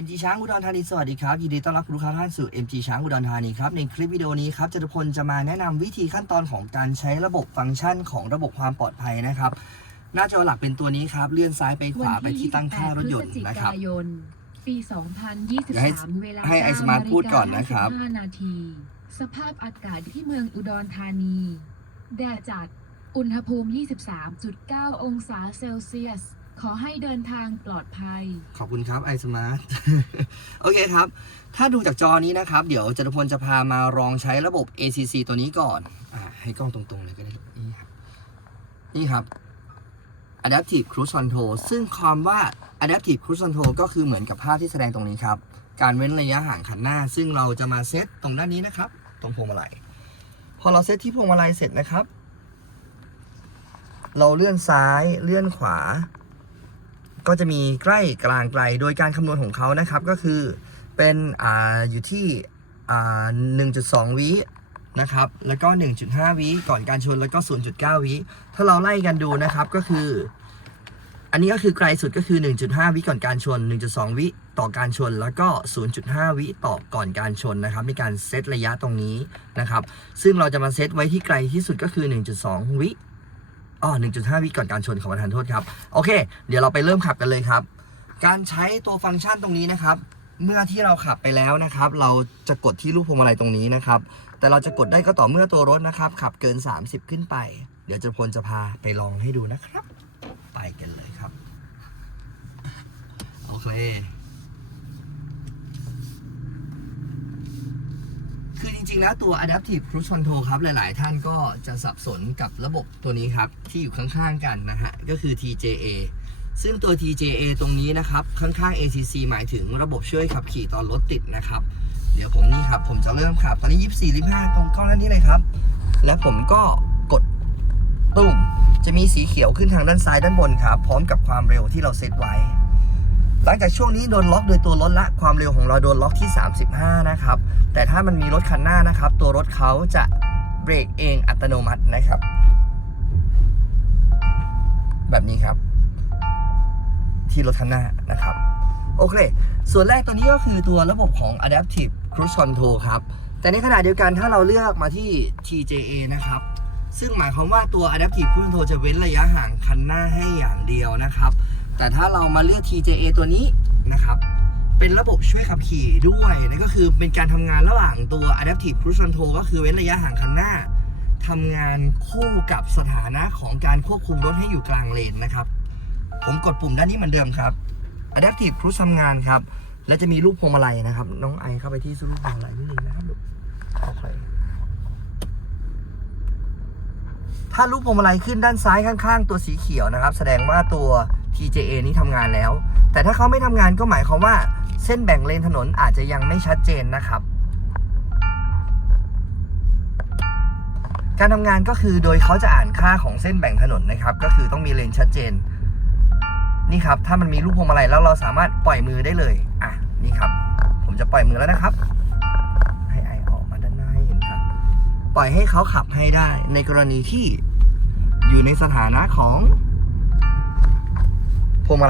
MG ช้างอุดรธานีสวัสดีครับยินดีต้อนรับคุณลูกค้าท่านสู่ MG ช้างอุดรธานีครับในคลิปวิดีโอนี้ครับจตุพลจะมาแนะนำวิธีขั้นตอนของการใช้ระบบฟังก์ชันของระบบความปลอดภัยนะครับ หน้าจอหลักเป็นตัวนี้ครับ เลื่อนซ้ายไปขวาไปที่ตั้งค่ารถยนต์นะครับพฤศจิกายนปีเดี๋ยวให้2023 เวลาให้ไอสมาร์ทพูดก่อนนะครับ9าฬิกา55นาที สภาพอากาศที่เมืองอุดรธานี แดดจัด อุณหภูมิ 23.9 องศาเซลเซียส ขอให้เดินทางปลอดภัย ขอบคุณครับไอสมาร์ท โอเคครับ ถ้าดูจากจอนี้นะครับ เดี๋ยวจตุพลจะพามาลองใช้ระบบ ACC ตัวนี้ก่อนอ่าให้กล้องตรงๆเลยก็ได้ นี่ครับนี่ครับ Adaptive Cruise Control ซึ่งคำว่า Adaptive Cruise Control ก็คือเหมือนกับภาพที่แสดงตรงนี้ครับ การเว้นระยะห่างคันหน้า ซึ่งเราจะมาเซตตรงด้านนี้นะครับ ตรงพวงมาลัย พอเราเซตที่พวงมาลัยเสร็จนะครับ เราเลื่อนซ้ายเลื่อนขวา ก็จะมีใกล้กลางไกล โดยการคำนวณของเขานะครับก็คือเป็นอ่าอยู่ที่อ่า1.2 วินะครับ แล้วก็ 1.5 วิก่อนการชนแล้วก็ 0.9 วิถ้าเราไล่กันดูนะครับก็คือ อันนี้ก็คือไกลสุดก็คือ 1.5 วิก่อนการชน 1.2 วิต่อการชนแล้วก็ 0.5 วิต่อก่อนการชนนะครับในการเซตระยะตรงนี้นะครับ ซึ่งเราจะมาเซตไว้ที่ไกลที่สุดก็คือ 1.2 วิ อ๋อ1.5 วิก่อนการชนขอประทานโทษครับ โอเค เดี๋ยวเราไปเริ่มขับกันเลยครับ การใช้ตัวฟังก์ชันตรงนี้นะครับ เมื่อที่เราขับไปแล้วนะครับ เราจะกดที่ลูกพวงมาลัยตรงนี้นะครับ แต่เราจะกดได้ก็ต่อเมื่อตัวรถนะครับ ขับเกิน 30 ขึ้นไป เดี๋ยวจะพลจะพาไปลองให้ดูนะครับ ไปกันเลยครับ โอเค คือจริงๆแล้วตัว Adaptive Cruise Control ครับ หลายๆ ท่านก็จะสับสนกับระบบตัวนี้ครับ ที่อยู่ข้างๆกันนะฮะ ก็คือ TJA ซึ่งตัว TJA ตรงนี้นะครับ ข้างๆ ACC หมายถึงระบบช่วยขับขี่ตอนรถติดนะครับ เดี๋ยวผมนี่ครับ ผมจะเริ่มขับ ตอนนี้ 24 25 ตรงกล้องด้านนี้เลยครับ และผมก็กดตุ้มจะมีสีเขียวขึ้นทางด้านซ้ายด้านบนครับ พร้อมกับความเร็วที่เราเซตไว้ หลังจากช่วงนี้โดนล็อกโดยตัวรถละความเร็วของเราโดนล็อกที่ 35 นะครับ แต่ถ้ามันมีรถคันหน้านะครับ ตัวรถเขาจะเบรกเองอัตโนมัตินะครับ แบบนี้ครับ ที่รถคันหน้านะครับ โอเค ส่วนแรกตัวนี้ก็คือตัวระบบของ Adaptive Cruise Control ครับ แต่ในขณะเดียวกันถ้าเราเลือกมาที่ TJA นะครับ ซึ่งหมายความว่าตัว Adaptive Cruise Control จะเว้นระยะห่างคันหน้าให้อย่างเดียวนะครับ แต่ถ้าเรามาเลือก TJA ตัวนี้นะครับ เป็นระบบช่วยขับขี่ด้วยนั่นก็คือเป็นการทำงานระหว่างตัว Adaptive Cruise Control ก็คือเว้นระยะห่างคันหน้าทำงานคู่กับสถานะของการควบคุมรถให้อยู่กลางเลนนะครับ ผมกดปุ่มด้านนี้เหมือนเดิมครับ Adaptive Cruise ทำงานครับ และจะมีรูปพวงมาลัยนะครับ น้องไอเข้าไปที่รูปพวงมาลัยนิดนึงนะครับโอเคถ้ารูปพวงมาลัยขึ้นด้านซ้ายข้าง ๆ ตัวสีเขียวนะครับ แสดงว่าตัว TJA นี้ทำงานแล้ว แต่ถ้าเขาไม่ทำงานก็หมายความว่าเส้นแบ่งเลนถนนอาจจะยังไม่ชัดเจนนะครับ การทำงานก็คือโดยเขาจะอ่านค่าของเส้นแบ่งถนนนะครับ ก็คือต้องมีเลนชัดเจน นี่ครับ ถ้ามันมีรูปพวงมาลัยแล้วเราสามารถปล่อยมือได้เลย อะ นี่ครับ ผมจะปล่อยมือแล้วนะครับ ให้ไอออกมาด้านหน้าให้เห็นครับ ปล่อยให้เขาขับให้ได้ในกรณีที่อยู่ในสถานะของ Pumala